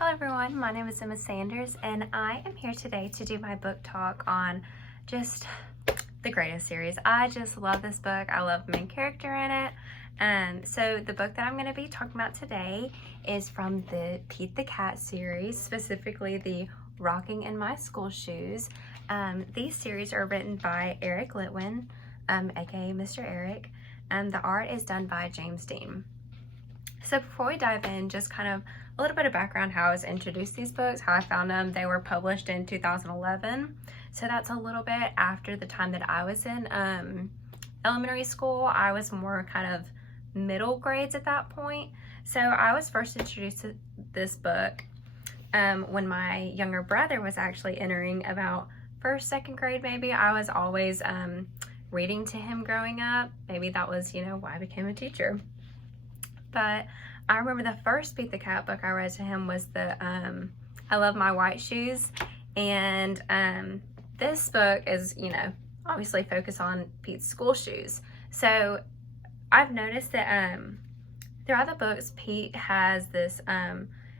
Hello everyone, my name is Emma Sanders and I am here today to do my book talk on just the greatest series. I just love this book. I love the main character in it. So the book that I'm going to be talking about today is from the Pete the Cat series, specifically the Rocking in My School Shoes. These series are written by Eric Litwin, aka Mr. Eric, and the art is done by James Dean. So before we dive in, just kind of a little bit of background how I was introduced to these books, how I found them. They were published in 2011, so that's a little bit after the time that I was in elementary school. I was more kind of middle grades at that point. So I was first introduced to this book when my younger brother was actually entering about first, second grade maybe. I was always reading to him growing up. Maybe that was, why I became a teacher. But I remember the first Pete the Cat book I read to him was the I Love My White Shoes. And this book is, obviously focused on Pete's school shoes. So I've noticed that throughout the books, Pete has this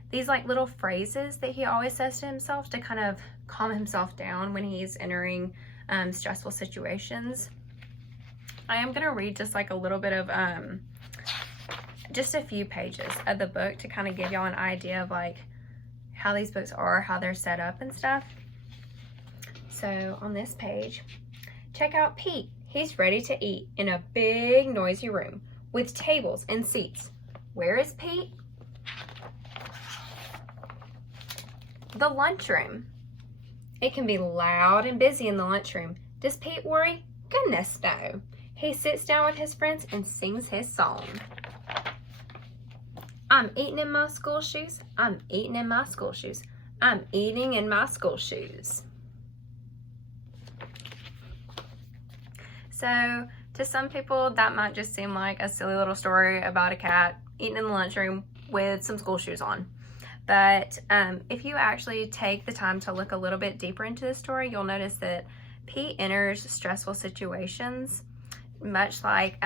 these like little phrases that he always says to himself to kind of calm himself down when he's entering stressful situations. I am going to read just like a little bit of just a few pages of the book to kind of give y'all an idea of like how these books are, how they're set up and stuff. So on this page, check out Pete. He's ready to eat in a big noisy room with tables and seats. Where is Pete? The lunchroom. It can be loud and busy in the lunchroom. Does Pete worry? Goodness no. He sits down with his friends and sings his song. I'm eating in my school shoes. I'm eating in my school shoes. I'm eating in my school shoes. So to some people that might just seem like a silly little story about a cat eating in the lunchroom with some school shoes on. But if you actually take the time to look a little bit deeper into the story, you'll notice that Pete enters stressful situations much like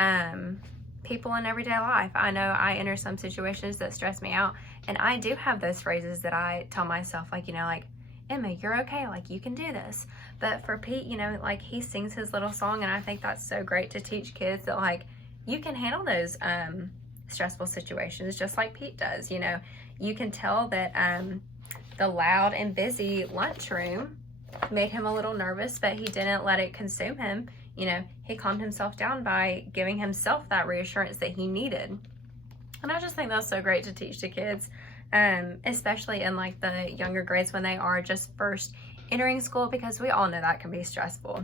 people in everyday life. I know I enter some situations that stress me out, and I do have those phrases that I tell myself, like, Emma, you're okay, like, you can do this. But for Pete, like, he sings his little song, and I think that's so great to teach kids that, like, you can handle those stressful situations just like Pete does. You can tell that the loud and busy lunchroom made him a little nervous, but he didn't let it consume him. He calmed himself down by giving himself that reassurance that he needed. And I just think that's so great to teach to kids, especially in like the younger grades when they are just first entering school, because we all know that can be stressful.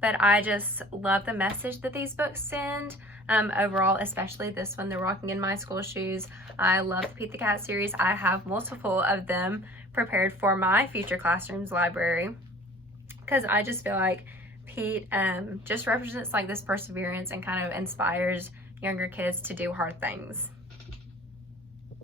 But I just love the message that these books send overall, especially this one, The Rocking in My School Shoes. I love the Pete the Cat series. I have multiple of them prepared for my future classrooms library, because I just feel like Pete just represents like this perseverance and kind of inspires younger kids to do hard things.